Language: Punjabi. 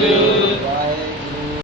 do